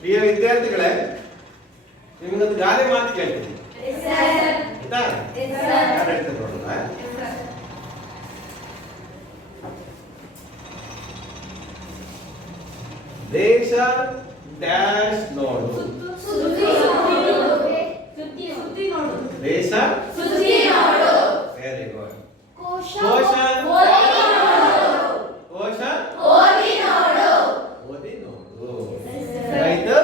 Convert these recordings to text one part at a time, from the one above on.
ಪ್ರಿಯ ವಿದ್ಯಾರ್ಥಿಗಳೇ, ನಿಮಗೊಂದು ಗಾದೆ ಮಾತು ಕೇಳ್ತೀನಿ. ಆಯ್ತಾ? ಯಾರು ಹೇಳ್ತಾರೆ ನೋಡೋಣ. ದೇಶ ಡ್ಯಾಶ್ ನೋಡು. ದೇಶ ವೆರಿ ಗುಡ್. ಕೋಶ ಓದಿ ನೋಡು. ಆಯ್ತು?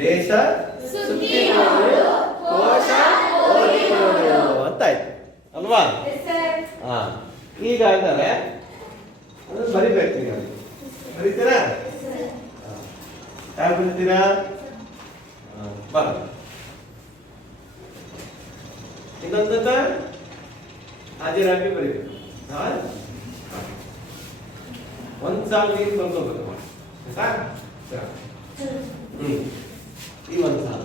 ದೇಶ ಸುತ್ತಿ ನೋಡು, ಕೋಶ ಓದಿ ನೋಡು ಅಂತ ಆಯ್ತು ಅಲ್ವಾ? ಹಾ, ಈಗ ಇದ್ದಾರೆ ಅದನ್ನು ಬರಿಬೇಕು. ನೀವು ಬರೀತೀರಾ? ಯಾರು ಬರೀತೀರಾ? ಬರ. ಇನ್ನೊಂದ ಹಾಜರಾಗಿ ಬರೀಬೇಕು. ಒಂದ್ ಸಾಲ ನೀರು ಬರ್ಕೋಬೇಕು. ಈ ಒಂದ್ ಸಾಲ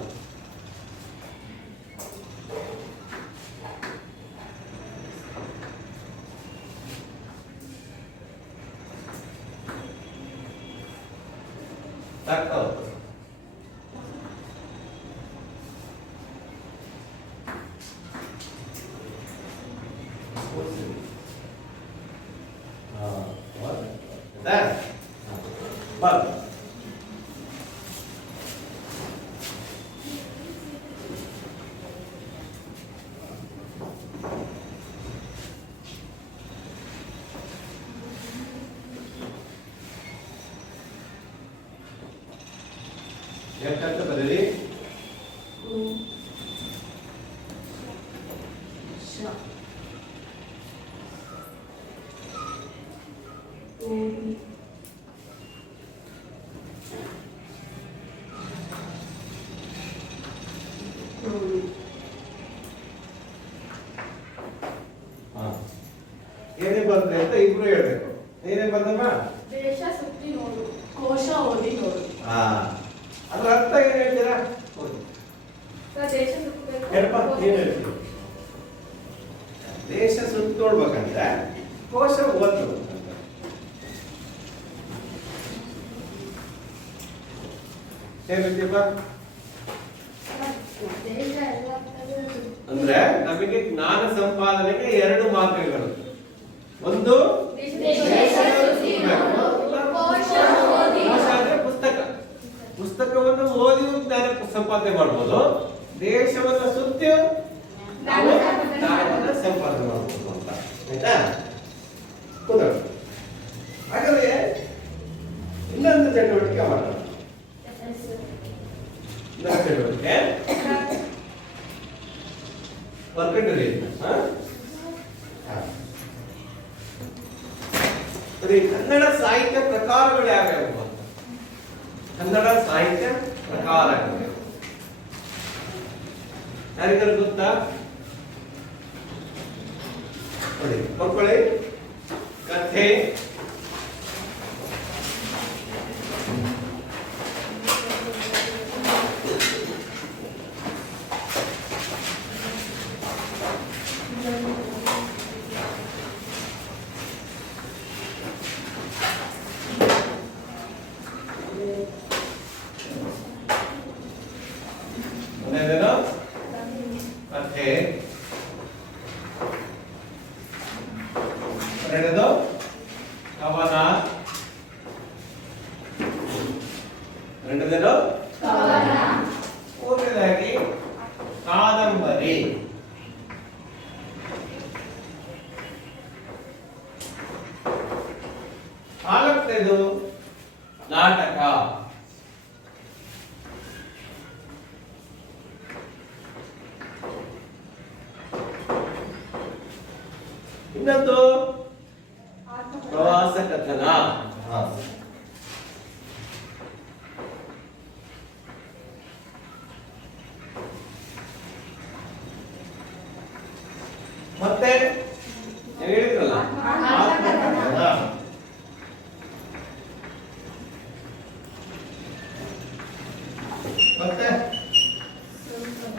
ಯಾಕಂತ ಬರೀರಿ. ಏನೇ ಬಂದ್ರೆ ಅಂತ ಇಬ್ರು ಹೇಳ್ಬೇಕು. ಏನೇ ಬಂದಮ್ಮ? ದೇಶ ಸುತ್ತಿ ನೋಡು, ಕೋಶ ಓದಿ ನೋಡು. ಅದ್ರ ಅರ್ಥ ಏನ್ ಹೇಳ್ತೀರಾ? ದೇಶ ಸುತ್ತಬೇಕು. ಏನ್ ಹೇಳ್ತೀವಿ? ದೇಶ ಸುತ್ತ ನೋಡ್ಬೇಕಂದ್ರೆ ಕೋಶ ಓದ್ಬೇಕು ಅಂದ್ರೆ ನಮಗೆ ಜ್ಞಾನ ಸಂಪಾದನೆಗೆ ಎರಡು ಮಾರ್ಗಗಳು. ಒಂದು ಪುಸ್ತಕ, ಪುಸ್ತಕವನ್ನು ಓದಿ ಜ್ಞಾನ ಸಂಪಾದನೆ ಮಾಡಬಹುದು. ದೇಶವನ್ನು ಸುತ್ತಿ ಜ್ಞಾನವನ್ನು ಸಂಪಾದನೆ ಮಾಡಬಹುದು ಅಂತ. ಆಯ್ತಾ? ಹಾಗಾದ್ರೆ ಇನ್ನೊಂದು ಚಟುವಟಿಕೆ ಮಾಡೋಣ. ಚಟುವಟಿಕೆ ಬರ್ಕೊಂಡ್ರಿ. ಕನ್ನಡ ಸಾಹಿತ್ಯ ಪ್ರಕಾರಗಳು ಯಾವ್ಯಾವು ಅಂತ. ಕನ್ನಡ ಸಾಹಿತ್ಯ ಪ್ರಕಾರಗಳು ಯಾರಿಗಾರು ಗೊತ್ತಾ? ನೋಡಿ, ಮಕ್ಕಳೇ, ಕಥೆ, ಕಥೆ, ಎರಡನೇದು ಕವನ, ಎರಡನೇದು ಮೂರನೇದಾಗಿ ಕಾದಂಬರಿ, ನಾಲ್ಕನೇದು ನಾಟಕ, ಇನ್ನೊಂದು ಪ್ರವಾಸ ಕಥನ. ಮತ್ತೆ ಹೇಳಿದ್ರಲ್ಲ ಆತ್ಮಕಥನ. ಮತ್ತೆ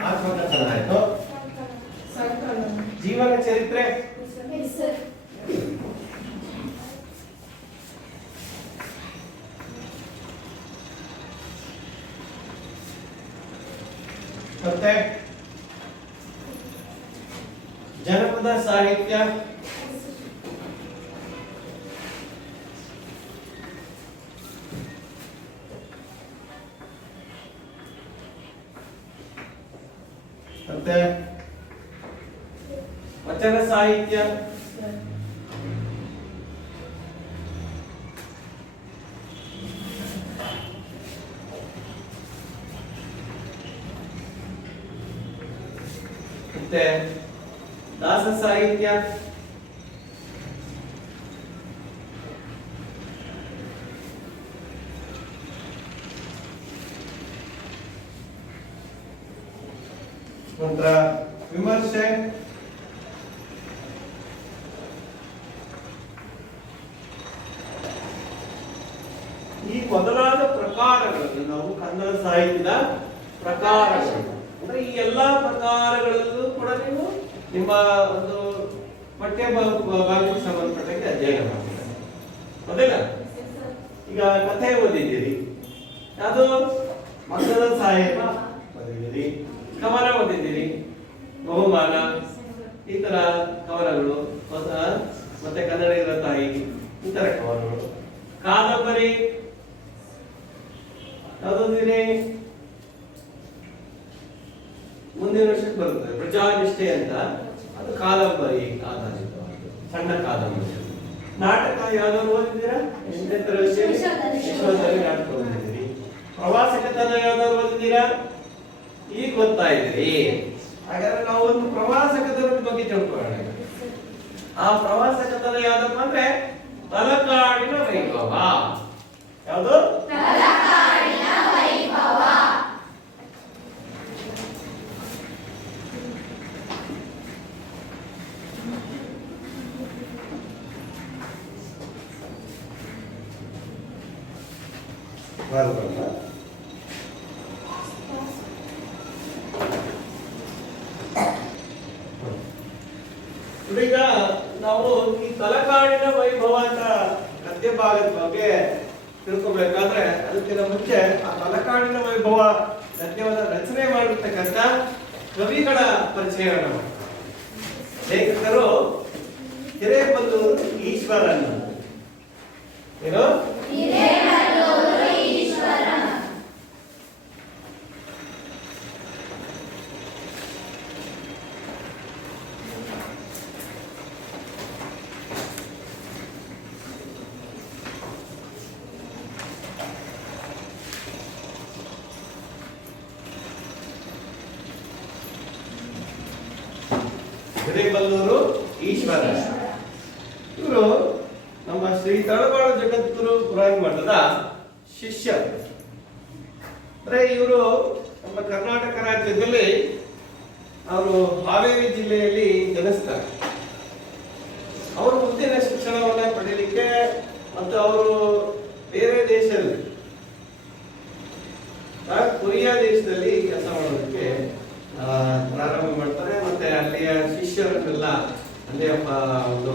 ಆತ್ಮಕಥನ ಆಯ್ತು. ಜೀವನ ಚರಿತ್ರೆ, ಮತ್ತೆ ಜನಪದ ಸಾಹಿತ್ಯ, ಮತ್ತೆ ವಚನ ಸಾಹಿತ್ಯ, ಮತ್ತೆ ದಾಸ ಸಾಹಿತ್ಯ, ನಂತರ ವಿಮರ್ಶೆ, ಈ ಮೊದಲಾದ ಪ್ರಕಾರಗಳನ್ನು ನಾವು ಕನ್ನಡ ಸಾಹಿತ್ಯದ ಪ್ರಕಾರಗಳು ಅಂದ್ರೆ ಈ ಎಲ್ಲಾ ಪ್ರಕಾರಗಳಲ್ಲೂ ಕೂಡ ನೀವು ನಿಮ್ಮ ಒಂದು ಪಠ್ಯ ಭಾಗಕ್ಕೆ ಸಂಬಂಧಪಟ್ಟಂಗೆ ಅಧ್ಯಯನ ಮಾಡ್ತೀರಾ. ಹೌದಿಲ್ಲ? ಈಗ ಕಥೆ ಓದಿದ್ದೀರಿ, ಅದು ಮಕ್ಕಳ ಸಾಹಿತ್ಯ ಓದಿದ್ದೀರಿ, ಕವನ ಓದಿದ್ದೀರಿ, ಬಹುಮಾನ ಈ ತರ ಕವನಗಳು, ಮತ್ತೆ ಕನ್ನಡಿಗರ ತಾಯಿ ಈ ತರ ಕವನಗಳು, ಕಾದಂಬರಿ ಯಾವ್ದೊಂದಿದೆ ಮುಂದಿನ ವರ್ಷಕ್ಕೆ ಬರುತ್ತದೆ ಪ್ರಜಾನಿಷ್ಠೆ ಅಂತ, ಅದು ಕಾದಂಬರಿ ಆಧಾರಿತವಾದ ಸಣ್ಣ ಕಾದಂಬರಿ. ನಾಟಕ ಯಾವ್ದಾದ್ರು ಓದಿದ್ದೀರಾ? ವಿಶ್ವದಲ್ಲಿ ನಾಟಕ ಓದಿದ್ದೀರಿ. ಪ್ರವಾಸ ಕಥನ ಯಾವ್ದಾದ್ರು ಓದಿದ್ದೀರಾ? ಈಗ ಗೊತ್ತಾ ಇದ್ದೀರಿ. ಹಾಗಾದ್ರೆ ನಾವು ಒಂದು ಪ್ರವಾಸ ಕಥನದ ಬಗ್ಗೆ ತಿಳ್ಕೊಳ್ಳೋಣ. ಆ ಪ್ರವಾಸ ಕಥನ ಯಾವ್ದಪ್ಪ ಅಂದ್ರೆ ತಲಕಾಡಿನ ವೈಭವ. ಯಾವುದು? ತಲಕಾಡಿನ ವೈಭವ. ಈಗ ನಾವು ಈ ತಲಕಾಡಿನ ವೈಭವ ಅಂತ ಗದ್ಯ ಭಾಗದ ಬಗ್ಗೆ ತಿಳ್ಕೊಬೇಕಾದ್ರೆ ಅದಕ್ಕಿಂತ ಮುಂಚೆ ಆ ತಲಕಾಡಿನ ವೈಭವ ಗದ್ಯವನ್ನು ರಚನೆ ಮಾಡಿರ್ತಕ್ಕಂಥ ಕವಿಗಳ ಪರಿಚಯವನ್ನು ಮಾಡ್ತಾರೆ. ಲೇಖಕರು ಹಿರೇಬಲ್ಲೂರು ಈಶ್ವರನ್. ಏನು? ಹಿರೇಬಲ್ಲೂರು ಈಶ್ವರನ್. ಹಿರೇಬಲ್ಲೂರು ಈಶ್ವರ ಇವರು ನಮ್ಮ ಶ್ರೀ ತಳವಾಳ ಜಗದ್ಗುರು ಪುರಾಣ ಮಠದ ಶಿಷ್ಯ. ಅಂದ್ರೆ ಇವರು ನಮ್ಮ ಕರ್ನಾಟಕ ರಾಜ್ಯದಲ್ಲಿ ಅವರು ಹಾವೇರಿ ಜಿಲ್ಲೆಯಲ್ಲಿ ಜನಿಸ್ತಾರೆ. ಅವರು ಮುಂದಿನ ಶಿಕ್ಷಣವನ್ನ ಪಡೆಯಲಿಕ್ಕೆ ಮತ್ತು ಅವರು ಬೇರೆ ದೇಶದಲ್ಲಿ ಕೊರಿಯಾ ದೇಶದಲ್ಲಿ ಕೆಲಸ ಮಾಡೋದಕ್ಕೆ ಪ್ರಾರಂಭ ಮಾಡ್ತಾರೆ. ಮತ್ತೆ ಅಲ್ಲಿಯ ಶಿಷ್ಯರನ್ನೆಲ್ಲ ಅಲ್ಲಿಯ ಒಂದು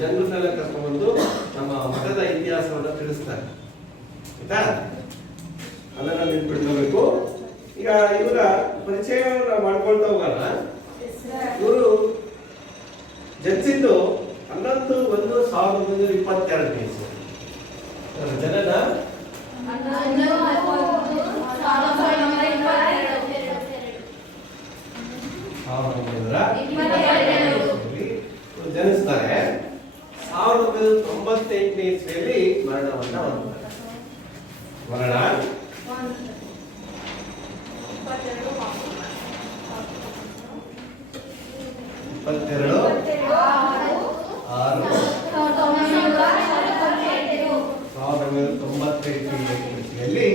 ಜನರನ್ನೆಲ್ಲ ಕರ್ಕೊಂಡು ನಮ್ಮ ಮಠದ ಇತಿಹಾಸವನ್ನು ತಿಳಿಸ್ತಾರೆ. ಆಯ್ತಾ? ಅದನ್ನ ನೆನ್ಪಿಟ್ಕೋಬೇಕು. ಈಗ ಇವರ ಪರಿಚಯವನ್ನು ಮಾಡ್ಕೊಳ್ತಾ ಹೋಗೋಣ. ಇವರು ಜನಿಸಿದ್ದು 11/1/1922 ಜನನ 1922 ಜನಿಸ್ತಾರೆ. 1998 ಇಸ್ವಿಯಲ್ಲಿ ಮರಣವನ್ನ ಹೊಂದುತ್ತಾರೆ. ಮರಣ 22/6/1998 ಇಸ್ವಿಯಲ್ಲಿ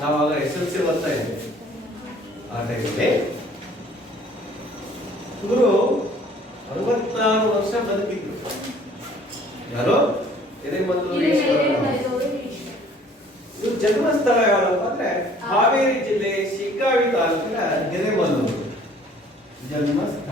ನಾವಾಗ SLC ಓದ್ತಾ ಇದ್ದೆ ಆ ಟೈಮಲ್ಲಿ. ಇವರು 66 ವರ್ಷ ಬದುಕಿದ್ರು. ಯಾರು? ಹಿರೇಮಲ್ಲೂರು ಈಶ್ವರನ್. ಇವ್ರ ಜನ್ಮಸ್ಥಳ ಯಾವ್ದಪ್ಪ ಅಂದ್ರೆ ಹಾವೇರಿ ಜಿಲ್ಲೆ ಶಿಗ್ಗಾವಿ ತಾಲೂಕಿನ ಹಿರೇಮಲ್ಲೂರು ಜನ್ಮಸ್ಥಳ.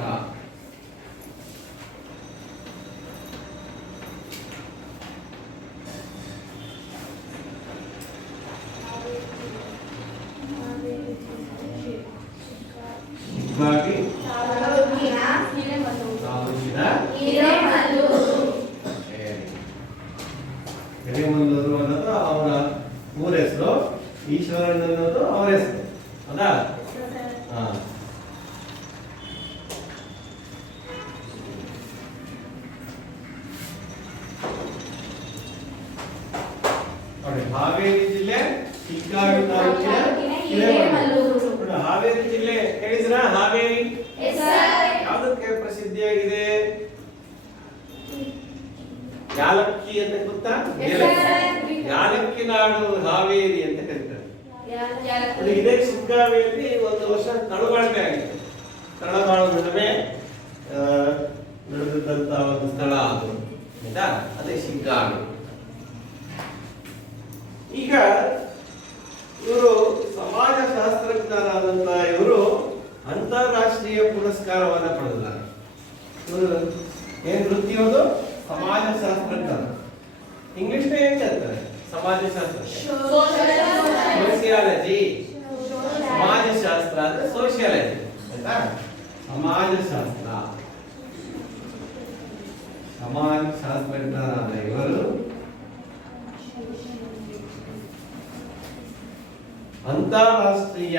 ಈಶ್ವರನ್ ಅನ್ನೋದು ಅವರ ಹೆಸರು ಹೌದಾ? ಹಾ. ನೋಡಿ, ಹಾವೇರಿ ಜಿಲ್ಲೆ ಶಿಗ್ಗಾವಿ ತಾಲೂಕಿನ ಹಿರೇಮಲ್ಲೂರು. ಹಾವೇರಿ ಜಿಲ್ಲೆ ಕೇಳಿದ್ರ? ಹಾವೇರಿ ಯಾವುದಕ್ಕೆ ಪ್ರಸಿದ್ಧಿಯಾಗಿದೆ? ಯಾಲಕ್ಕಿ ಅಂತ ಗೊತ್ತಾ? ಯಾಲಕ್ಕಿ ನಾಡು ಹಾವೇರಿ ಅಂತ ಕರೀತಾರೆ. ಇದೇ ಶಿಗ್ಗಾವಿಯಲ್ಲಿ ಒಂದು ವರ್ಷ ತಳಬಾಳ್ಮೆ ಆಗಿದೆ. ತಳಬಾಳ್ಮೆ ನಡೆದಂತ ಒಂದು ಸ್ಥಳ ಅದು, ಆಯ್ತಾ? ಅದೇ ಶಿಗ್ಗಾವಿ. ಈಗ ಇವರು ಸಮಾಜಶಾಸ್ತ್ರಜ್ಞರಾದಂತ ಇವರು ಅಂತಾರಾಷ್ಟ್ರೀಯ ಪುರಸ್ಕಾರವನ್ನ ಪಡೆದಿದ್ದಾರೆ. ಇವರು ಏನ್ ವೃತ್ತಿ? ಅದು ಸಮಾಜಶಾಸ್ತ್ರಜ್ಞ. ಇಂಗ್ಲಿಷ್ ಏನ್ ಹೇಳ್ತಾರೆ? ಸಮಾಜಶಾಸ್ತ್ರ, ಸೋಷಿಯಾಲಜಿ. ಸಮಾಜಶಾಸ್ತ್ರ ಅಂದ್ರೆ ಸೋಷಿಯಾಲಜಿ, ಆಯ್ತಾ? ಸಮಾಜಶಾಸ್ತ್ರ, ಸಮಾಜಶಾಸ್ತ್ರಜ್ಞರಾದ ಇವರು ಅಂತಾರಾಷ್ಟ್ರೀಯ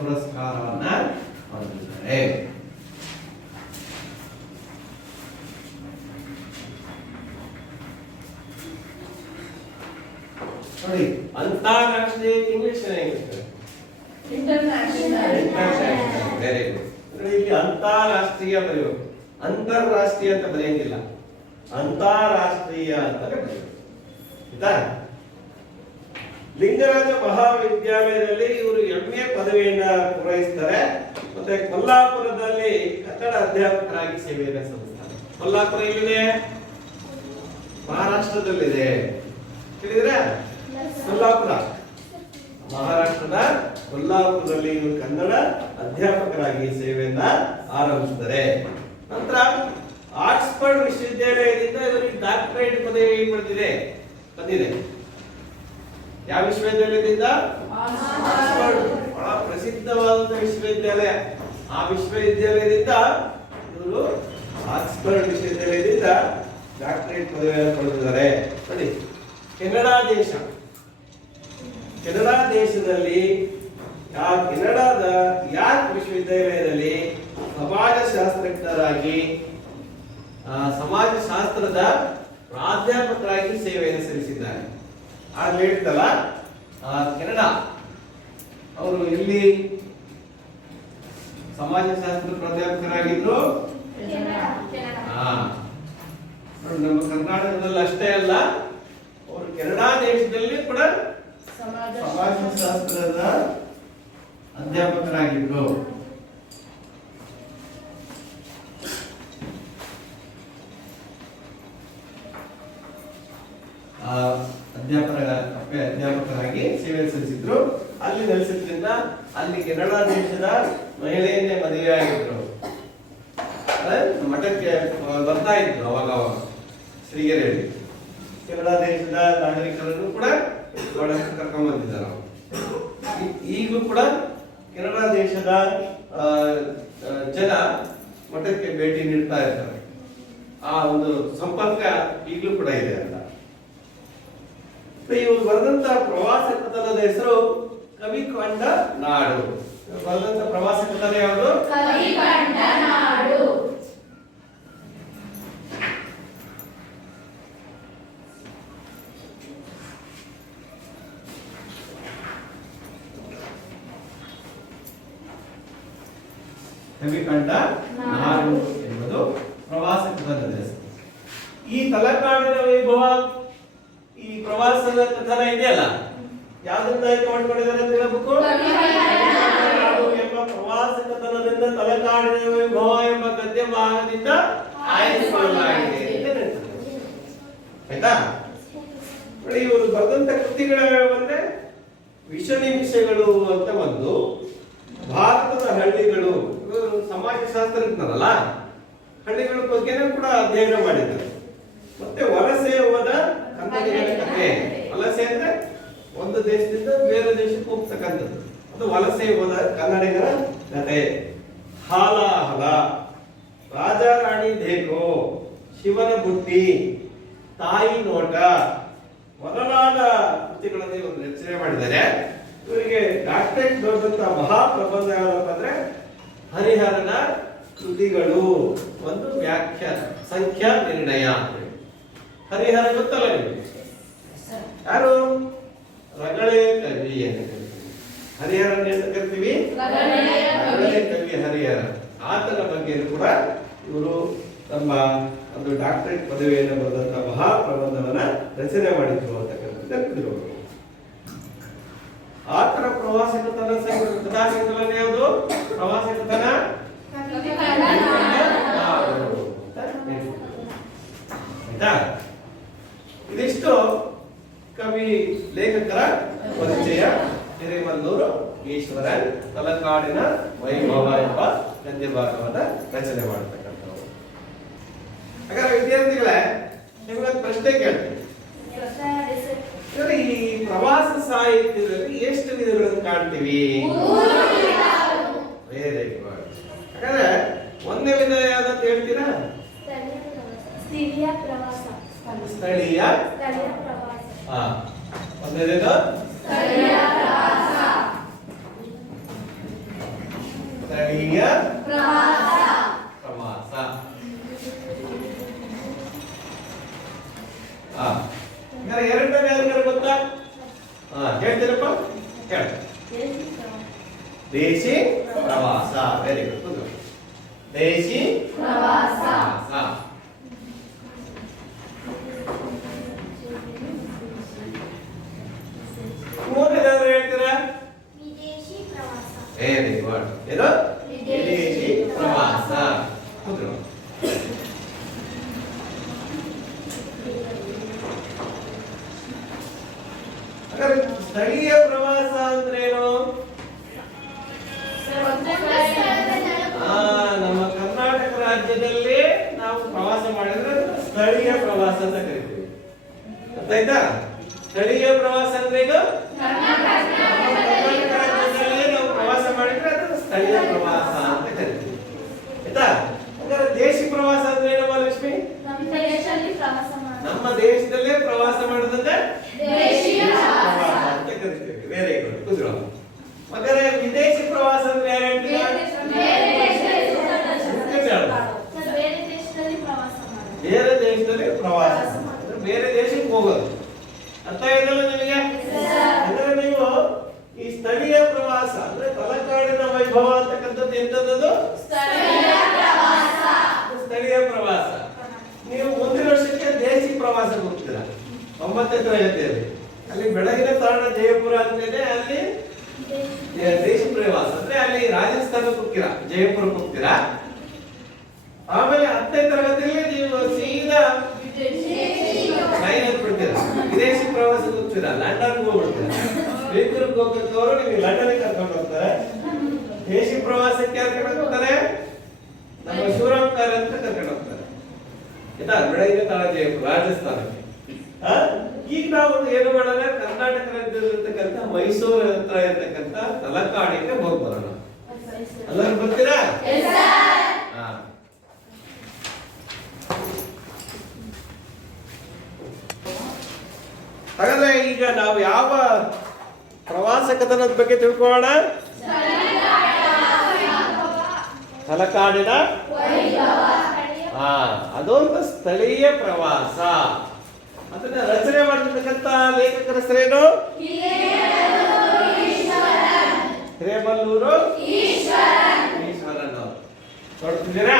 ಪುರಸ್ಕಾರವನ್ನ ಪಡೆದಿದ್ದಾರೆ. ನೋಡಿ, ಅಂತಾರಾಷ್ಟ್ರೀಯ ಇಂಗ್ಲಿಷ್ ಇಂಟರ್ನ್ಯಾಷನಲ್. Very good. ಇಲ್ಲಿ ಅಂತಾರಾಷ್ಟ್ರೀಯ ಬರೆಯಬೇಕು, ಅಂತಾರಾಷ್ಟ್ರೀಯ ಅಂತ ಬರೆಯಂಗಿಲ್ಲ, ಅಂತಾರಾಷ್ಟ್ರೀಯ ಅಂತ ಬರೆಯಬೇಕು, ಆಯ್ತಾ? ಲಿಂಗರಾಜ ಮಹಾವಿದ್ಯಾಲಯದಲ್ಲಿ ಇವರು MA ಪದವಿಯನ್ನ ಪೂರೈಸ್ತಾರೆ. ಮತ್ತೆ ಕೊಲ್ಲಾಪುರದಲ್ಲಿ ಕನ್ನಡ ಅಧ್ಯಾಪಕರಾಗಿ ಸೇವೆಯನ್ನು ಸಲ್ಲಿಸ್ತಾರೆ. ಕೊಲ್ಲಾಪುರ ಎಲ್ಲಿದೆ? ಮಹಾರಾಷ್ಟ್ರದಲ್ಲಿದೆ. ತಿಳಿದ್ರೆ? ಕೊಲ್ಲಾಪುರ ಮಹಾರಾಷ್ಟ್ರದ ಕೊಲ್ಲಾಪುರದಲ್ಲಿ ಇವರು ಕನ್ನಡ ಅಧ್ಯಾಪಕರಾಗಿ ಸೇವೆಯನ್ನ ಆರಂಭಿಸಿದ್ದಾರೆ. ನಂತರ ಆಕ್ಸ್ಫರ್ಡ್ ವಿಶ್ವವಿದ್ಯಾಲಯದಿಂದ ಇವರಿಗೆ ಡಾಕ್ಟರೇಟ್ ಪದವಿ ಬಂದಿದೆ. ಯಾವ ವಿಶ್ವವಿದ್ಯಾಲಯದಿಂದ? ಆಕ್ಸ್ಫರ್ಡ್, ಬಹಳ ಪ್ರಸಿದ್ಧವಾದಂತಹ ವಿಶ್ವವಿದ್ಯಾಲಯ. ಆ ವಿಶ್ವವಿದ್ಯಾಲಯದಿಂದ ಇವರು ಆಕ್ಸ್ಫರ್ಡ್ ವಿಶ್ವವಿದ್ಯಾಲಯದಿಂದ ಡಾಕ್ಟರೇಟ್ ಪದವಿಯನ್ನು ಪಡೆದಿದ್ದಾರೆ. ನೋಡಿ, ಕೆನಡಾ ದೇಶದಲ್ಲಿ ಕೆನಡಾದ ಯಾರ್ಕ್ ವಿಶ್ವವಿದ್ಯಾಲಯದಲ್ಲಿ ಸಮಾಜಶಾಸ್ತ್ರಜ್ಞರಾಗಿ ಸಮಾಜಶಾಸ್ತ್ರದ ಪ್ರಾಧ್ಯಾಪಕರಾಗಿ ಸೇವೆಯನ್ನು ಸಲ್ಲಿಸಿದ್ದಾರೆ. ಆಗ್ಲೇ ಹೇಳ್ತಲ್ಲ, ಕೆನಡಾ ಅವರು ಇಲ್ಲಿ ಸಮಾಜಶಾಸ್ತ್ರ ಪ್ರಾಧ್ಯಾಪಕರಾಗಿದ್ರು. ನಮ್ಮ ಕರ್ನಾಟಕದಲ್ಲಿ ಅಷ್ಟೇ ಅಲ್ಲ, ಅವರು ಕೆನಡಾ ದೇಶದಲ್ಲಿ ಕೂಡ ಸಮಾಜಶಾಸ್ತ್ರದ ಅಧ್ಯಾಪಕರಾಗಿದ್ರು. ಅಧ್ಯಾಪಕರಾಗಿ ಸೇವೆ ಸಲ್ಲಿಸಿದ್ರು. ಅಲ್ಲಿ ನೆಲೆಸಿದ್ರಿಂದ ಅಲ್ಲಿ ಕೆನಡಾ ದೇಶದ ಮಹಿಳೆಯನ್ನೇ ಮದುವೆ ಆಗಿದ್ರು. ಮಠಕ್ಕೆ ಬರ್ತಾ ಇದ್ರು ಅವಾಗ ಶ್ರೀಗೆರೆಯಲ್ಲಿ. ಕೆನಡಾ ದೇಶದ ನಾಗರಿಕರನ್ನು ಕೂಡ ಕರ್ಕೊಂಡ್ ಬಂದಿದ್ದಾರೆ. ಈಗಲೂ ಕೂಡ ಕೆನಡಾ ದೇಶದ ಜನ ಮಠಕ್ಕೆ ಭೇಟಿ ನೀಡ್ತಾ ಇರ್ತಾರೆ. ಆ ಒಂದು ಸಂಪರ್ಕ ಈಗಲೂ ಕೂಡ ಇದೆ ಅಂತ. ಇವರು ಬರೆದಂತ ಪ್ರವಾಸ ಕಥನದ ಹೆಸರು ಕವಿ ಕಂಡ ನಾಡು. ಬರೆದಂತ ಪ್ರವಾಸ ಕಥನ ಯಾವುದು? ಕವಿ ಕಂಡ ನಾಡು. ಕವಿ ಕಂಡ ನಾಡು ಎಂಬುದು ಪ್ರವಾಸ ಕಥನದ ಹೆಸರು. ಈ ತಲಕಾಡಿನ ವೈಭವ, ಈ ಪ್ರವಾಸದ ಕಥನ ಇದೆಯಲ್ಲ, ಯಾವ್ದನ್ನ ಆಯ್ಕೆ ಮಾಡ್ಕೊಂಡಿದ್ದಾರೆ ಅಂತ ಹೇಳಬೇಕು? ಎಂಬ ಪ್ರವಾಸ ಕಥನದಿಂದ ತಲಕಾಡಿನ ವೈಭವ ಎಂಬ ಗದ್ಯ ಭಾಗದಿಂದ ಆಯ್ದುಕೊಳ್ಳಲಾಗಿದೆ. ಆಯ್ತಾ? ನೋಡಿ, ಇವರು ಬರೆದಂತ ಕೃತಿಗಳ ಬಂದ್ರೆ ವಿಷ ನಿಮಿಷಗಳು ಅಂತ ಒಂದು, ಭಾರತದ ಹಳ್ಳಿಗಳು. ಇವರು ಸಮಾಜಶಾಸ್ತ್ರಜ್ಞರಲ್ಲ, ಹಳ್ಳಿಗಳ ಬಗ್ಗೆನೂ ಕೂಡ ಅಧ್ಯಯನ ಮಾಡಿದ್ದಾರೆ. ಮತ್ತೆ ವಲಸೆ ಹೋದ ಕನ್ನಡಿಗರ ಕಥೆ. ವಲಸೆ ಅಂದ್ರೆ ಒಂದು ದೇಶದಿಂದ ಬೇರೆ ದೇಶಕ್ಕೆ ಹೋಗ್ತಕ್ಕಂಥದ್ದು, ಅದು ವಲಸೆ ಹೋದ ಕನ್ನಡಿಗರ ಕಥೆ. ಹಾಲಾಹಲ, ರಾಜಾರಾಣಿ ದೇಗೋ, ಶಿವನ ಬುಟ್ಟಿ, ತಾಯಿ ನೋಟ, ಮೊದಲಾದ ಕೃತಿಗಳಲ್ಲಿ ಒಂದು ರಚನೆ ಮಾಡಿದ್ದಾರೆ. ಇವರಿಗೆ ಡಾಕ್ಟರೇಟ್ ದೊರೆತಂತಹ ಮಹಾಪ್ರಬಂಧ ಯಾವ್ದಪ್ಪ ಅಂದ್ರೆ ಹರಿಹರನ ಕೃತಿಗಳು ಒಂದು ವ್ಯಾಖ್ಯಾನ ಸಂಖ್ಯಾ ನಿರ್ಣಯ ಅಂತ ಹೇಳಿ. ಹರಿಹರ ಗೊತ್ತಲ್ಲ ನಿಮಗೆ? ಯಾರು? ರಗಳೆ ಕವಿ ಅಂತ ಕರಿತೀವಿ. ಹರಿಹರನ್ ಅಂತ ಕರಿತೀವಿ ರಗಳೆ ಕವಿ ಹರಿಹರ. ಆತನ ಬಗ್ಗೆ ಕೂಡ ಇವರು ತಮ್ಮ ಒಂದು ಡಾಕ್ಟರೇಟ್ ಪದವಿಯನ್ನು ಬರೆದಂತಹ ಮಹಾಪ್ರಬಂಧವನ್ನ ರಚನೆ ಮಾಡಿದ್ರು ಅಂತಕ್ಕಂಥದ್ದು ತಿಳಿದುಕೊಳ್ಳಬೇಕು. ಆತನ ಪ್ರವಾಸ ಕಥನ ಕಥಾ ಸಂಕಲನ ಯಾವುದು? ಪ್ರವಾಸ ಕಥನ ಆಯ್ತಾ? ಇದಿಷ್ಟು ಕವಿ ಲೇಖಕರ ಪರಿಚಯ. ಹಿರೇಮಲ್ಲೂರು ಈಶ್ವರನ್ ತಲಕಾಡಿನ ವೈಭವ ಎಂಬ ಗದ್ಯ ಭಾಗವನ್ನ ರಚನೆ ಮಾಡತಕ್ಕಂಥವ್ರು. ಹಾಗಾದ್ರೆ ವಿದ್ಯಾರ್ಥಿಗಳೇ, ನಿಮಗೊಂದು ಪ್ರಶ್ನೆ ಕೇಳ್ತೀನಿ. ಈ ಪ್ರವಾಸ ಸಾಹಿತ್ಯದಲ್ಲಿ ಎಷ್ಟು ವಿಧಗಳನ್ನು ಕಾಣ್ತೀವಿ? Very good. ಹಾಗಾದ್ರೆ ಒಂದೇ ವಿಧ ಯಾವ್ದಂತ ಹೇಳ್ತೀರಾ? ಸ್ಥಳೀಯ ಪ್ರವಾಸ. ಸ್ಥಳೀಯ ಪ್ರವಾಸ. ಹಾ, ಒಂದೇದೇನು? ಸ್ಥಳೀಯ ಪ್ರವಾಸ. ಹಾ, ಎರಡನೇ ಯಾರಿಗಾರು ಗೊತ್ತಾ? ಹಾ, ಹೇಳ್ತೀರಪ್ಪ? ಹೇಳಿ. ದೇಶಿ ಪ್ರವಾಸ. Very good. ದೇಶಿ ಪ್ರವಾಸ. ಮೂರನೇದಾದ್ರು ಹೇಳ್ತೀರಾ? ವಿದೇಶಿ ಪ್ರವಾಸ. Very good. ಏನು? ವಿದೇಶಿ ಪ್ರವಾಸ. ಕೂತ್ರು. ಹಾಗಾದ್ರೆ ಸ್ಥಳೀಯ ಪ್ರವಾಸ ಅಂದ್ರೇನು? ನಮ್ಮ ಕರ್ನಾಟಕ ರಾಜ್ಯದಲ್ಲಿ ನಾವು ಪ್ರವಾಸ ಮಾಡಿದ್ರೆ ಸ್ಥಳೀಯ ಪ್ರವಾಸ ಅಂತ ಕರಿತೀವಿ. ಗೊತ್ತಾಯ್ತಾ? ಸ್ಥಳೀಯ ಪ್ರವಾಸ ಅಂದ್ರೆ ಇದು ಕರ್ನಾಟಕ ರಾಜ್ಯದಲ್ಲಿ ನಾವು ಪ್ರವಾಸ ಮಾಡಿದ್ರೆ ಅದು ಸ್ಥಳೀಯ ಪ್ರವಾಸ ಅಂತ ಕರಿತೀವಿ. ಆಯ್ತಾ? ಹಾಗಾದ್ರೆ ದೇಶಿ ಪ್ರವಾಸ ಅಂದ್ರೆ ಏನು ಮಹಾಲಕ್ಷ್ಮಿ? ನಮ್ಮ ದೇಶದಲ್ಲೇ ಪ್ರವಾಸ ಮಾಡೋದಂದ್ರೆ ಪ್ರವಾಸ ಅಂತ ಕರಿತೀವಿ. Very good. ಕುದುರ. ಹಾಗಾದ್ರೆ ವಿದೇಶಿ ಪ್ರವಾಸ ಅಂದ್ರೆ ಯಾರು ಹೇಳ್ತೀರಾ? ಬೇರೆ ದೇಶದಲ್ಲಿ ಪ್ರವಾಸ, ಬೇರೆ ದೇಶಕ್ಕೆ ಹೋಗೋದು. ಅರ್ಥ ಇದೆಯಲ್ಲ ನಿಮಗೆ? ಅಂದ್ರೆ ನೀವು ಈ ಸ್ಥಳೀಯ ಪ್ರವಾಸ ಅಂದ್ರೆ ತಲಕಾಡಿನ ವೈಭವ ಅಂತಕ್ಕಂಥದ್ದು ಎಂತದ್ದು? ಸ್ಥಳೀಯ ಪ್ರವಾಸ. ನೀವು ಮುಂದಿನ ವರ್ಷಕ್ಕೆ ದೇಶಿ ಪ್ರವಾಸ ಹೋಗ್ತೀರಾ 9ನೇ ತರಗತಿಯಲ್ಲಿ. ಅಲ್ಲಿ ಬೆಳಗಿನ ತಾಣ ಜಯಪುರ ಅಂತಿದೆ, ಅಲ್ಲಿ ದೇಶಿ ಪ್ರವಾಸ ಅಂದ್ರೆ ಅಲ್ಲಿ ರಾಜಸ್ಥಾನಕ್ಕೆ ಹೋಗ್ತೀರಾ, ಜಯಪುರಕ್ಕೆ ಹೋಗ್ತೀರಾ. ಆಮೇಲೆ 10ನೇ ತರಗತಿಯಲ್ಲಿ ನೀವು ಸೀದಾ ಬಿಡ್ತೀರಾ, ವಿದೇಶಿ ಪ್ರವಾಸಕ್ಕೆ ಹೋಗ್ತೀರಾ, ಲಂಡನ್ಗೆ ಹೋಗ್ಬಿಡ್ತೀರಾ. ಬೇಕೂರಿಗೆ ಹೋಗೋದವರು ನಿಮಗೆ ಲಂಡನ್ಗೆ ಕರ್ಕೊಂಡು ಹೋಗ್ತಾರೆ. ದೇಶಿ ಪ್ರವಾಸಕ್ಕೆ ಯಾರು ಕರ್ಕೊಂಡು ಹೋಗ್ತಾರೆ? ನಮ್ಮ ಶಿವರಾಮ್ಕರ್ ಅಂತ ಕರ್ಕೊಂಡು ಹೋಗ್ತಾರೆ. ಆಯ್ತಾ? ಬೆಳಗಿನ ತಾಣ ಜಯಪುರ ರಾಜಸ್ಥಾನಕ್ಕೆ. ಈಗ ನಾವು ಏನು ಮಾಡೋಣ? ಕರ್ನಾಟಕ ರಾಜ್ಯದಲ್ಲಿರ್ತಕ್ಕಂಥ ಮೈಸೂರು ಹತ್ರ ಇರ್ತಕ್ಕಂಥ ತಲಕಾಡಿಗೆ ಹೋಗಿ ಬರೋಣ. ಎಲ್ಲರೂ ಬರ್ತೀರಾ? ಹಾಗಾದ್ರೆ ಈಗ ನಾವು ಯಾವ ಪ್ರವಾಸ ಕಥನದ ಬಗ್ಗೆ ತಿಳ್ಕೊಳ್ಳೋಣ? ತಲಕಾಡಿನ ಅದೊಂದು ಸ್ಥಳೀಯ ಪ್ರವಾಸ. ಅದನ್ನ ರಚನೆ ಮಾಡಿರ್ತಕ್ಕಂಥ ಲೇಖಕರ ಹೆಸರೇನು? ಹಿರೇಮಲ್ಲೂರು ಈಶ್ವರನ್ ಅವರು. ನೋಡ್ತಿದ್ದೀರಾ?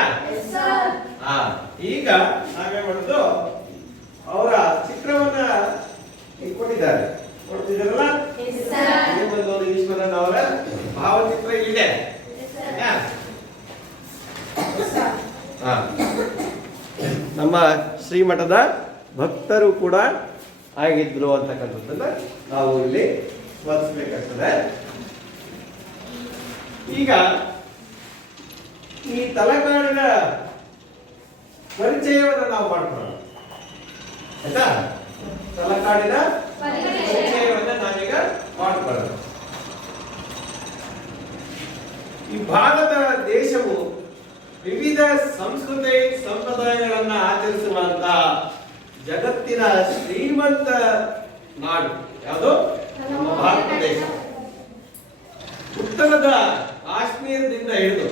ಈಗ ನಾವೇ ಮಾಡುದು ಅವರ ಚಿತ್ರವನ್ನ ಕೊಟ್ಟಿದ್ದಾರೆ. ನೋಡ್ತಿದ್ದೀರಲ್ಲ? ಹಿರೇಮಲ್ಲೂರು ಈಶ್ವರನ್ ಅವರ ಭಾವಚಿತ್ರ ಇಲ್ಲಿದೆ. ನಮ್ಮ ಶ್ರೀಮಠದ ಭಕ್ತರು ಕೂಡ ಆಗಿದ್ರು ಅಂತಕ್ಕಂಥದ್ದನ್ನ ನಾವು ಇಲ್ಲಿ ಸ್ಮರಿಸಬೇಕಾಗ್ತದೆ. ಈಗ ಈ ತಲಕಾಡಿನ ಪರಿಚಯವನ್ನು ನಾವು ಮಾಡ್ಕೊಳ್ಳೋಣ. ಆಯ್ತಾ? ತಲಕಾಡಿನ ಪರಿಚಯವನ್ನ ನಾವೀಗ ಮಾಡ್ಕೊಳ್ಳೋಣ. ಈ ಭಾರತ ದೇಶವು ವಿವಿಧ ಸಂಸ್ಕೃತಿ ಸಂಪ್ರದಾಯಗಳನ್ನ ಆಚರಿಸುವಂತ ಜಗತ್ತಿನ ಶ್ರೀಮಂತ ನಾಡು ಯಾವುದು? ನಮ್ಮ ಭಾರತ ದೇಶ. ಉತ್ತರದ ಕಾಶ್ಮೀರದಿಂದ ಹಿಡಿದು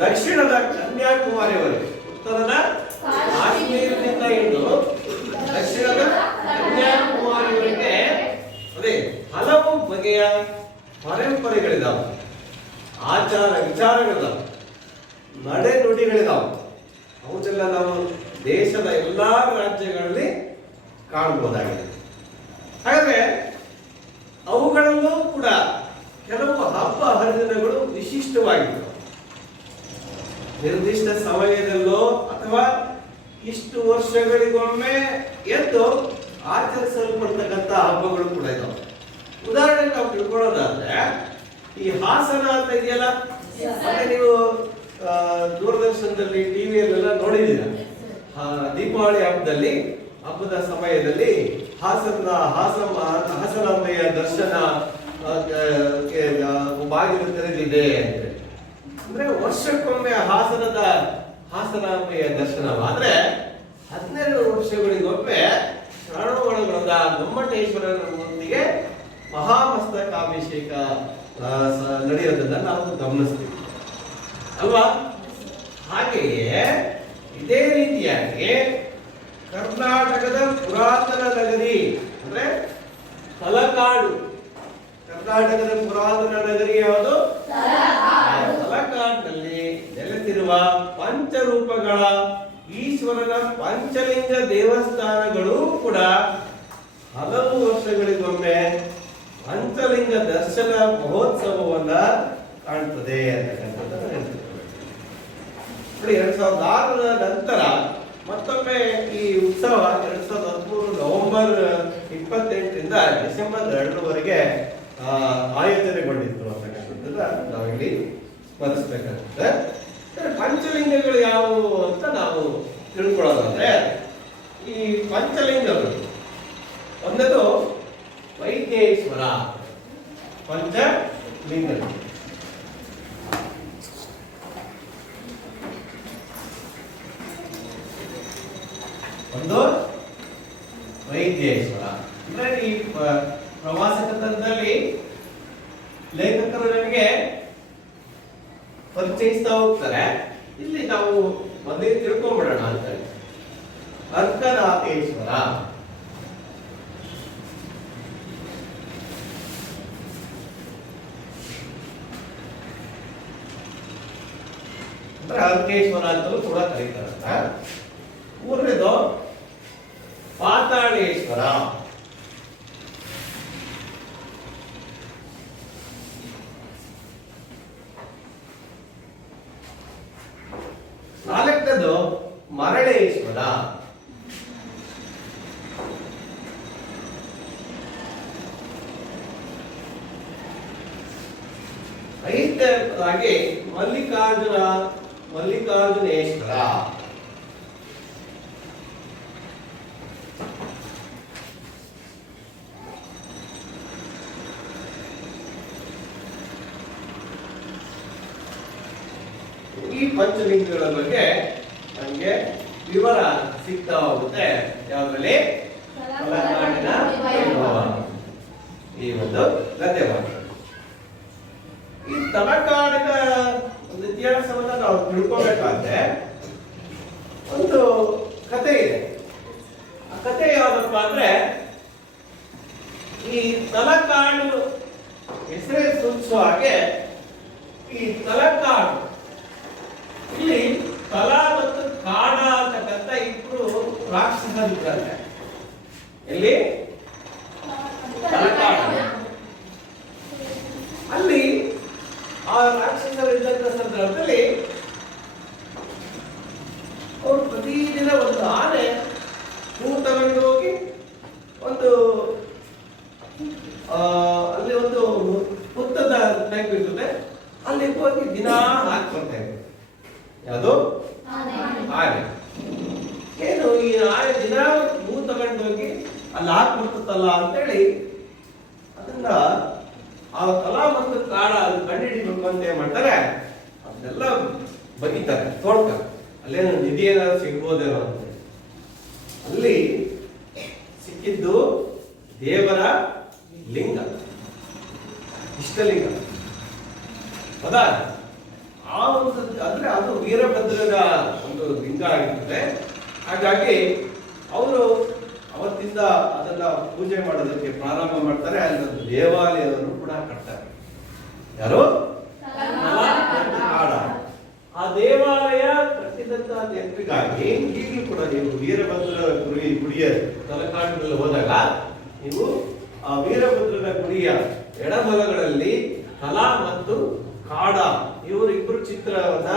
ದಕ್ಷಿಣದ ಕನ್ಯಾಕುಮಾರಿವರೆಗೆ, ಉತ್ತರದ ಕಾಶ್ಮೀರದಿಂದ ಹಿಡಿದು ದಕ್ಷಿಣದ ಕನ್ಯಾಕುಮಾರಿವರೆಗೆ ಅದೇ ಹಲವು ಬಗೆಯ ಪರಂಪರೆಗಳಿದಾವೆ, ಆಚಾರ ವಿಚಾರಗಳಿದಾವೆ, ನಡೆ ನುಡಿಗಳಿದಾವೆ. ಅವುಗಳೆಲ್ಲ ನಾವು ದೇಶದ ಎಲ್ಲಾ ರಾಜ್ಯಗಳಲ್ಲಿ ಕಾಣಬಹುದಾಗಿದೆ. ಹಾಗಾದ್ರೆ ಅವುಗಳಲ್ಲೂ ಕೂಡ ಕೆಲವು ಹಬ್ಬ ಹರಿದಿನಗಳು ವಿಶಿಷ್ಟವಾಗಿರ್ತವೆ. ನಿರ್ದಿಷ್ಟ ಸಮಯದಲ್ಲೋ ಅಥವಾ ಇಷ್ಟು ವರ್ಷಗಳಿಗೊಮ್ಮೆ ಎದ್ದು ಆಚರಿಸಲ್ಪಡ್ತಕ್ಕಂಥ ಹಬ್ಬಗಳು ಕೂಡ ಇದಾವೆ. ಉದಾಹರಣೆಗೆ ನಾವು ತಿಳ್ಕೊಳ್ಳೋದಾದ್ರೆ ಈ ಹಾಸನ ಅಂತ ಇದೆಯಲ್ಲ, ಮತ್ತೆ ನೀವು ದೂರದರ್ಶನದಲ್ಲಿ ಟಿವಿಯಲ್ಲೆಲ್ಲ ನೋಡಿದ್ದೀರ. ದೀಪಾವಳಿ ಹಬ್ಬದ ಸಮಯದಲ್ಲಿ ಹಾಸನಾಂಬೆಯ ದರ್ಶನ ಬಾಗಿಲು ತೆರೆದಿದೆ ಅಂತ. ಅಂದ್ರೆ ವರ್ಷಕ್ಕೊಮ್ಮೆ ಹಾಸನಾಂಬೆಯ ದರ್ಶನವಾದ್ರೆ 12 ವರ್ಷಗಳಿಗೊಮ್ಮೆ ಶ್ರಾವಣಗೊಳಗೊಳದ ಗೊಮ್ಮಟೇಶ್ವರನ ಮೂರ್ತಿಗೆ ಮಹಾಮಸ್ತಕಾಭಿಷೇಕ ನಡೆಯೋದನ್ನ ನಾವು ಗಮನಿಸ್ತೀವಿ ಅಲ್ವಾ? ಹಾಗೆಯೇ ಇದೇ ರೀತಿಯಾಗಿ ಕರ್ನಾಟಕದ ಪುರಾತನ ನಗರಿ ಅಂದ್ರೆ ತಲಕಾಡು, ಕರ್ನಾಟಕದ ಪುರಾತನ ನಗರಿ ಯಾವುದು? ತಲಕಾಡಿನಲ್ಲಿ ನೆಲೆಸಿರುವ ಪಂಚರೂಪಗಳ ಈಶ್ವರನ ಪಂಚಲಿಂಗ ದೇವಸ್ಥಾನಗಳು ಕೂಡ ಹಲವು ವರ್ಷಗಳಿಗೊಮ್ಮೆ ಪಂಚಲಿಂಗ ದರ್ಶನ ಮಹೋತ್ಸವವನ್ನ ಕಾಣ್ತದೆ ಅಂತಕ್ಕಂಥದ್ದನ್ನು ನೆನಪಿಟ್ಕೊಳ್ಳಿ. 2006ರ ನಂತರ ಮತ್ತೊಮ್ಮೆ ಈ ಉತ್ಸವ 2013 ನವೆಂಬರ್ 28ರಿಂದ ಡಿಸೆಂಬರ್ 2ರವರೆಗೆ ಆಯೋಜನೆಗೊಂಡಿತ್ತು ಅಂತಕ್ಕಂಥದ್ದನ್ನ ನಾವಿಲ್ಲಿ ಸ್ಮರಿಸಬೇಕಾಗುತ್ತೆ. ಪಂಚಲಿಂಗಗಳು ಯಾವುವು ಅಂತ ನಾವು ತಿಳ್ಕೊಳ್ಳೋದಾದ್ರೆ, ಈ ಪಂಚಲಿಂಗಗಳು ಒಂದದು ವೈದ್ಯೇಶ್ವರ ಪಂಚಲಿಂಗಗಳು. ಒಂದು ವೈದ್ಯೇಶ್ವರ ಅಂದ್ರೆ ಈ ಪ್ರವಾಸ ಕಥನದಲ್ಲಿ ಲೇಖಕರು ನಮಗೆ ಪರಿಚಯಿಸ್ತಾ ಹೋಗ್ತಾರೆ. ಇಲ್ಲಿ ನಾವು ಮೊದಲೇ ತಿಳ್ಕೊಂಡ್ಬಿಡೋಣ ಅಂತ. ಅರ್ಕನಾಥೇಶ್ವರ, ಅಂದ್ರೆ ಅರ್ಕೇಶ್ವರ ಅಂತಲೂ ಕೂಡ ಕರೀತಾರೆ. ಮೂರನೇದು ಪಾತಾಳೇಶ್ವರ, ನಾಲ್ಕನೇದು ಮರಳೇಶ್ವರ, ಐದನೇದಾಗಿ ಮಲ್ಲಿಕಾರ್ಜುನೇಶ್ವರ, ಈ ಪಂಚಲಿಂಗಗಳ ಬಗ್ಗೆ ನಮಗೆ ವಿವರ ಸಿಗ್ತಾ ಹೋಗುತ್ತೆ. ಯಾವ್ದ್ರಲ್ಲಿ? ತಲಕಾಡಿನ ವೈಭವ, ಈ ಒಂದು ಗದ್ಯವಾದ. ಈ ತಲಕಾಡಿನ ಒಂದು ಇತಿಹಾಸವನ್ನ ನಾವು ತಿಳ್ಕೊಬೇಕಾದ್ರೆ ಒಂದು ಕಥೆ ಇದೆ. ಆ ಕಥೆ ಯಾವ್ದಪ್ಪ ಅಂದ್ರೆ, ಈ ತಲಕಾಡು ಹೆಸರೇ ಸೂಚಿಸುವ ಹಾಗೆ ಈ ತಲಕಾಡು ಇಲ್ಲಿ ತಲಾ ಮತ್ತು ಕಾಡ ಅಂತಕ್ಕಂಥ ಇಬ್ರು ರಾಕ್ಷಸರಿದ್ದಾರೆ. ಎಲ್ಲಿ? ತಲಕಾಡು. ಅಲ್ಲಿ ಆ ರಾಕ್ಷಸರಿದ್ದಂಥ ಸಂದರ್ಭದಲ್ಲಿ ಅವರು ಪ್ರತಿದಿನ ಒಂದು ಆನೆ ಹೂ ತಗೊಂಡು ಹೋಗಿ ಒಂದು ಅಲ್ಲಿ ಒಂದು ಹುತ್ತದ ಟೈಪ್ ಇರ್ತದೆ, ಅಲ್ಲಿ ಹೋಗಿ ದಿನಾ ಹಾಕ್ಕೊಳ್ತಾ ಇದ್ರು. ಯಾವುದು? ಆನೆ. ಏನು ಈ ಆನೆ ದಿನ ಹೂ ತಗೊಂಡು ಹೋಗಿ ಅಲ್ಲಿ ಹಾಕ್ಬಿಡ್ತಲ್ಲ ಅಂತೇಳಿ ಅದನ್ನ ಆ ಕಲಾ ಮತ್ತು ಕಾಡ ಅದು ಕಂಡುಹಿಡಿಬೇಕು ಅಂತ ಏನ್ ಮಾಡ್ತಾರೆ, ಅದನ್ನೆಲ್ಲ ಬಗಿತಾರೆ, ತೋಡ್ತಾರೆ. ಅಲ್ಲೇನು ನಿಧಿ ಏನಾದ್ರು ಸಿಗ್ಬೋದೇನೋ ಅಂತ. ಅಲ್ಲಿ ಸಿಕ್ಕಿದ್ದು ದೇವರ ಲಿಂಗ, ಇಷ್ಟಲಿಂಗ. ಹೌದಾ? ಆ ಒಂದು ಅಂದ್ರೆ ಅದು ವೀರಭದ್ರನ ಒಂದು ಲಿಂಗ ಆಗಿರ್ತದೆ. ಹಾಗಾಗಿ ಅವರು ಅವತ್ತಿಂದ ಅದನ್ನ ಪೂಜೆ ಮಾಡೋದಕ್ಕೆ ಪ್ರಾರಂಭ ಮಾಡ್ತಾರೆ. ಅಲ್ಲೊಂದು ದೇವಾಲಯವನ್ನು ಕೂಡ ಕಟ್ತಾರೆ. ಯಾರು? ಕಾಡ. ಆ ದೇವಾಲಯ ಕಟ್ಟಿದಂತ ನೆನಪಿಗಾಗಿ ಈಗಲೂ ಕೂಡ ನೀವು ವೀರಭದ್ರ ಗುಡಿಯ ತಲಕಾಡಿನಲ್ಲಿ ಹೋದಾಗ ನೀವು ಆ ವೀರಭದ್ರನ ಗುಡಿಯ ಎಡಬಲಗಳಲ್ಲಿ ತಲಾ ಮತ್ತು ಕಾಡ ಇವರು ಇಬ್ಬರು ಚಿತ್ರವನ್ನ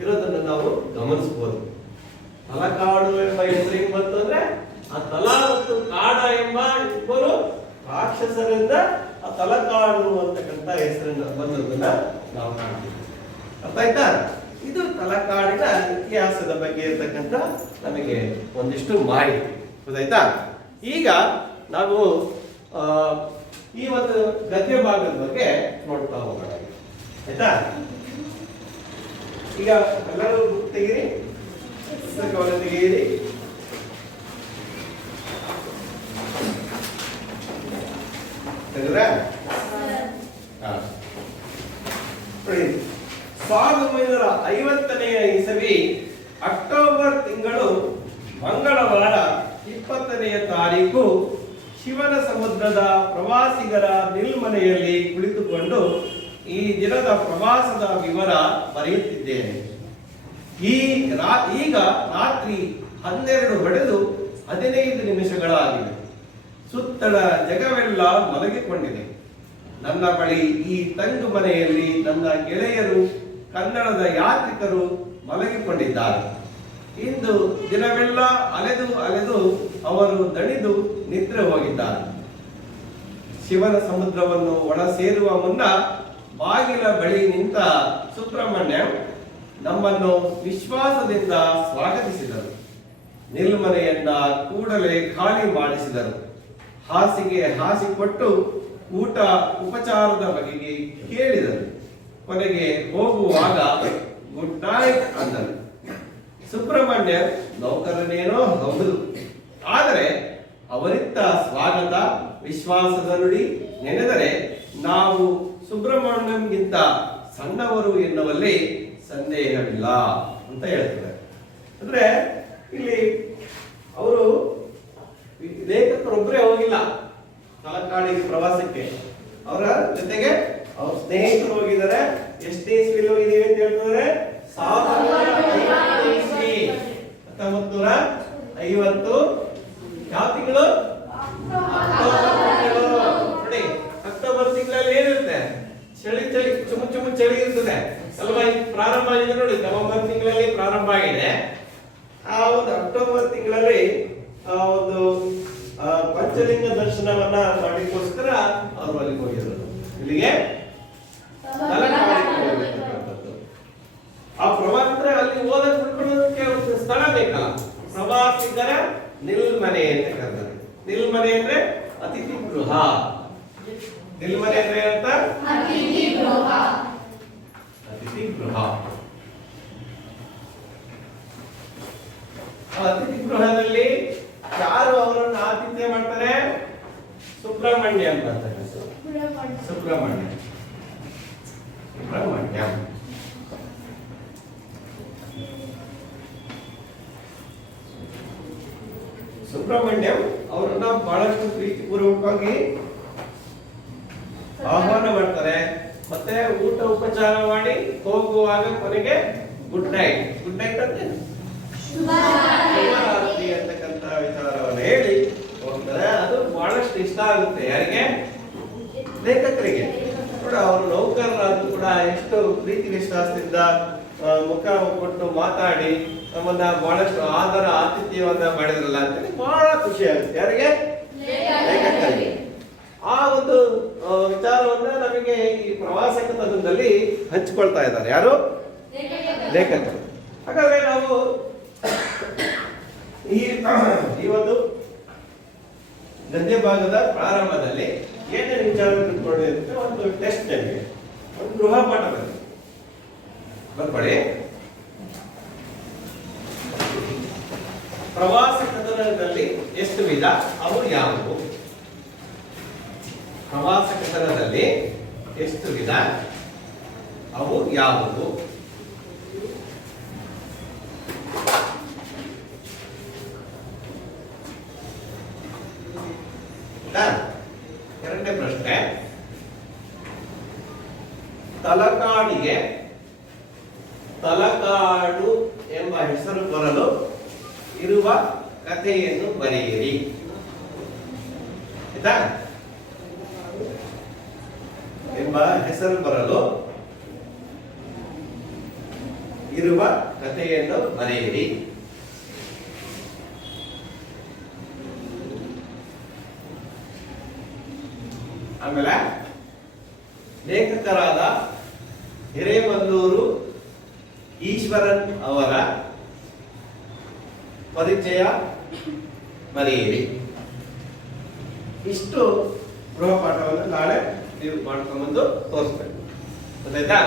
ಇರೋದನ್ನ ನಾವು ಗಮನಿಸಬಹುದು. ತಲಕಾಡು ಎಂಬ ಹೆಸರು ಹೆಂಗ್ ಬಂತು ಅಂದ್ರೆ ಆ ತಲಾ ಮತ್ತು ಕಾಡ ಎಂಬ ಇಬ್ಬರು ರಾಕ್ಷಸರಿಂದ ಆ ತಲಕಾಡು ಅಂತಕ್ಕಂಥ ಹೆಸರನ್ನ ಬಂದದನ್ನ ನಾವು ಕಾಣ್ತೀವಿ. ಅರ್ಥ ಆಯ್ತಾ? ಇದು ತಲಕಾಡಿನ ಇತಿಹಾಸದ ಬಗ್ಗೆ ಇರತಕ್ಕಂಥ ನಮಗೆ ಒಂದಿಷ್ಟು ಮಾಹಿತಿ. ಗೊತ್ತಾಯ್ತಾ? ಈಗ ನಾವು ಈ ಒಂದು ಗದ್ಯ ಭಾಗದ ಬಗ್ಗೆ ನೋಡ್ತಾ ಹೋಗೋಣ. ಆಯ್ತಾ? ಈಗ ಎಲ್ಲರೂ ಬುಕ್ ತೆಗೀರಿ, ಪುಸ್ತಕವನ್ನು ತೆಗೆಯಿರಿ. ತೆಗೆದ್ರ? 1950ನೇ ಇಸವಿ ಅಕ್ಟೋಬರ್ ತಿಂಗಳು ಮಂಗಳವಾರ 20ನೆಯ ತಾರೀಕು ಶಿವನ ಸಮುದ್ರದ ಪ್ರವಾಸಿಗರ ನಿಲ್ಮನೆಯಲ್ಲಿ ಕುಳಿತುಕೊಂಡು ಈ ದಿನದ ಪ್ರವಾಸದ ವಿವರ ಬರೆಯುತ್ತಿದ್ದೇನೆ. ಈಗ ರಾತ್ರಿ 12 ಹೊಡೆದು 15 ನಿಮಿಷಗಳಾಗಿವೆ. ಸುತ್ತಲ ಜಗವೆಲ್ಲ ಮಲಗಿಕೊಂಡಿದೆ. ನನ್ನ ಬಳಿ ಈ ತಂಗು ಮನೆಯಲ್ಲಿ ನನ್ನ ಗೆಳೆಯರು ಕನ್ನಡದ ಯಾತ್ರಿಕರು ಮಲಗಿಕೊಂಡಿದ್ದಾರೆ. ಇಂದು ದಿನವೆಲ್ಲ ಅಲೆದು ಅವರು ದಣಿದು ನಿದ್ರೆ ಹೋಗಿದ್ದಾರೆ. ಶಿವನ ಸಮುದ್ರವನ್ನು ಒಳ ಸೇರುವ ಮುನ್ನ ಬಾಗಿಲ ಬಳಿ ನಿಂತ ಸುಬ್ರಹ್ಮಣ್ಯ ನಮ್ಮನ್ನು ವಿಶ್ವಾಸದಿಂದ ಸ್ವಾಗತಿಸಿದರು. ನಿಲ್ಮನೆಯನ್ನ ಕೂಡಲೇ ಖಾಲಿ ಮಾಡಿಸಿದರು. ಹಾಸಿಗೆ ಹಾಸಿಕೊಟ್ಟು ಊಟ ಉಪಚಾರದ ಬಗೆಗೆ ಕೇಳಿದರು. ಕೊನೆಗೆ ಹೋಗುವಾಗ ಗುಡ್ ನೈಟ್ ಅಂದರು. ಸುಬ್ರಹ್ಮಣ್ಯ ನೌಕರನೇನೋ ಹೌದು, ಆದರೆ ಅವರಿತ್ತ ಸ್ವಾಗತ ವಿಶ್ವಾಸದ ನುಡಿ ನೆನೆದರೆ ನಾವು ಸುಬ್ರಹ್ಮಣ್ಯಂಗಿಂತ ಸಣ್ಣವರು ಎನ್ನುವಲ್ಲಿ ಸಂದೇಹವಿಲ್ಲ ಅಂತ ಹೇಳ್ತಾರೆ. ಅಂದ್ರೆ ಇಲ್ಲಿ ಅವರು ಲೇಖಕರೊಬ್ಬರೇ ಹೋಗಿಲ್ಲ ತಲಕಾಡಿಗೆ ಪ್ರವಾಸಕ್ಕೆ, ಅವರ ಜೊತೆಗೆ ಅವ್ರ ಸ್ನೇಹಿತರು ಹೋಗಿದ್ದಾರೆ. ಎಷ್ಟೇ ಇಸ್ವಿಲಿ ಹೋಗಿದ್ದೀವಿ ಅಂತ ಹೇಳ್ತಾರೆ? 1950. ಯಾವ ತಿಂಗಳು? ನೋಡಿ, ಅಕ್ಟೋಬರ್ ತಿಂಗಳಲ್ಲಿ ಏನಿರುತ್ತೆ? ಚಳಿ ಚುಮು ಚಳಿ ಇರ್ತದೆ ಅಲ್ವಾ? ಪ್ರಾರಂಭ ಆಗಿದೆ ನೋಡಿ, ನವೆಂಬರ್ ತಿಂಗಳಲ್ಲಿ ಪ್ರಾರಂಭ ಆಗಿದೆ. ಆ ಒಂದು ಅಕ್ಟೋಬರ್ ತಿಂಗಳಲ್ಲಿ ಒಂದು ಪಂಚಲಿಂಗ ದರ್ಶನವನ್ನ ಮಾಡಿಕೋಸ್ಕರ ಅವರು ಅಲ್ಲಿಗೆ ಹೋಗಿರೋದು. ಇಲ್ಲಿಗೆ ಆ ಪ್ರವಾಸಿಗರ ಅಲ್ಲಿ ಹೋದಾಗ ಉಳ್ಕೊಳ್ಳೋದಕ್ಕೆ ಒಂದು ಸ್ಥಳ ಬೇಕಲ್ಲ, ಪ್ರವಾಸಿಗರ ನಿಲ್ಮನೆ ಅಂತ ಕರೀತಾರೆ. ನಿಲ್ಮನೆ ಅಂದ್ರೆ ಅತಿಥಿ ಗೃಹ. ನಿಲ್ಮನೆ ಅಂದ್ರೆ ಅಂತ ಅತಿಥಿ ಗೃಹ. ಅತಿಥಿ ಗೃಹದಲ್ಲಿ ಯಾರು ಅವರನ್ನು ಆತಿಥ್ಯ ಮಾಡ್ತಾರೆ? ಸುಬ್ರಹ್ಮಣ್ಯ ಅಂತ ಸುಬ್ರಹ್ಮಣ್ಯ ಸುಬ್ರಹ್ಮಣ್ಯಂ ಅವರನ್ನ ಬಹಳಷ್ಟು ಪ್ರೀತಿಪೂರ್ವಕವಾಗಿ ಆಹ್ವಾನ ಮಾಡ್ತಾರೆ. ಮತ್ತೆ ಊಟ ಉಪಚಾರ ಮಾಡಿ ಹೋಗುವಾಗ ಕೊನೆಗೆ ಗುಡ್ ನೈಟ್ ಅಂತ ಶುಭರಾತ್ರಿ ಅಂತಕ್ಕಂಥ ವಿಚಾರವನ್ನು ಹೇಳಿ ಹೋಗ್ತಾರೆ. ಅದು ಬಹಳಷ್ಟು ಇಷ್ಟ ಆಗುತ್ತೆ. ಯಾರಿಗೆ? ಲೇಖಕರಿಗೆ. ಕೂಡ ಅವರು ನೌಕರರಾದ್ರು ಕೂಡ ಎಷ್ಟು ಪ್ರೀತಿ ವಿಶ್ವಾಸದಿಂದ ಮುಖ ಕೊಟ್ಟು ಮಾತಾಡಿ ನಮ್ಮನ್ನ ಬಹಳಷ್ಟು ಆದರ ಆತಿಥ್ಯವನ್ನ ಮಾಡಿದ್ರಲ್ಲ ಅಂತೇಳಿ ಬಹಳ ಖುಷಿ ಆಗುತ್ತೆ. ಯಾರಿಗೆ? ಲೇಖಕರಿಗೆ. ಆ ಒಂದು ವಿಚಾರವನ್ನ ನಮಗೆ ಈ ಪ್ರವಾಸ ಕಥನದಲ್ಲಿ ಹಂಚಿಕೊಳ್ತಾ ಇದ್ದಾರೆ. ಯಾರು? ಲೇಖಕರು. ಹಾಗಾದ್ರೆ ನಾವು ಈ ಒಂದು ಗದ್ಯ ಭಾಗದ ಪ್ರಾರಂಭದಲ್ಲಿ ಏನೇನು ವಿಚಾರ ತಿಳ್ಕೊಳ್ಳಿ ಅಂತ ಒಂದು ಟೆಸ್ಟ್ ನಿಮಗೆ ಒಂದು ಗೃಹ ಪಾಠ ಬರ್ಕೊಳ್ಳಿ. ಪ್ರವಾಸ ಕಥನದಲ್ಲಿ ಎಷ್ಟು ವಿಧ, ಅವು ಯಾವುವು? ಪ್ರವಾಸ ಕಥನದಲ್ಲಿ ಎಷ್ಟು ವಿಧ, ಅವು ಯಾವುವು? ಎರಡನೇ ಪ್ರಶ್ನೆ, ತಲಕಾಡಿಗೆ ತಲಕಾಡು ಎಂಬ ಹೆಸರು ಬರಲು ಇರುವ ಕಥೆಯನ್ನು ಬರೆಯಿರಿ. ಆಯ್ತಾ? ಎಂಬ ಹೆಸರು ಬರಲು ಇರುವ ಕಥೆಯನ್ನು ಬರೆಯಿರಿ. ಆಮೇಲೆ ಲೇಖಕರಾದ ಹಿರೇಮಲ್ಲೂರು ಈಶ್ವರನ್ ಅವರ ಪರಿಚಯ ಬರೆಯಿರಿ. ಇಷ್ಟು ಗೃಹಪಾಠವನ್ನು ನಾಳೆ ನೀವು ಮಾಡ್ಕೊಂಡ್ಬಂದು ತೋರಿಸ್ಬೇಕು. ಗೊತ್ತಾಯ್ತಾ?